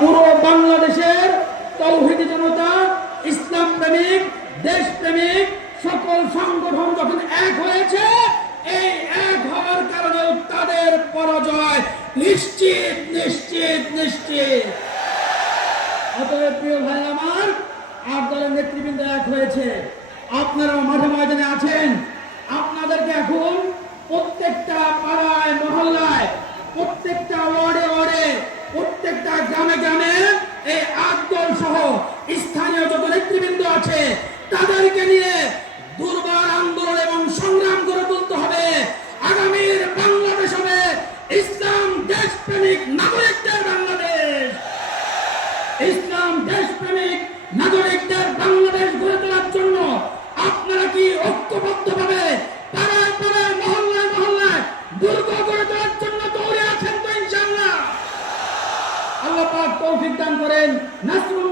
পুরো বাংলাদেশের তৌহিদি জনতা, ইসলাম প্রেমিক, দেশ প্রেমিক, সকল সংগঠন যখন এক হয়েছে, এই এক হওয়ার কারণে তাদের পরাজয় নিশ্চিত নিশ্চিত নিশ্চিত। প্রিয় ভাই আমার, আট দলের নেতৃবৃন্দ এক হয়েছে। আপনারা মাঠে ময়দানে আছেন। আপনাদেরকে এখন প্রত্যেকটা পাড়ায়, মহল্লায়, প্রত্যেকটা ওয়ার্ডে ওয়ার্ডে প্রত্যেকটা তাদেরকে নিয়ে দুর্বার আন্দোলন এবং সংগ্রাম করে তুলতে হবে। আগামীর বাংলাদেশ হবে ইসলাম দেশপ্রেমিক নাগরিকদের বাংলাদেশ। ইসলাম দেশপ্রেমিক নাগরিকদের বাংলাদেশ গড়ে তোলার জন্য আপনারা কি ঐক্যবদ্ধভাবে পাড়ায় পাড়ায়, মহল্লায় মহল্লায় দুর্গ গড়ে তোলার জন্য দৌড়ে আছেন তো ইনশাআল্লাহ? আল্লাহ পাক তৌফিক দান করেন। নাসরুল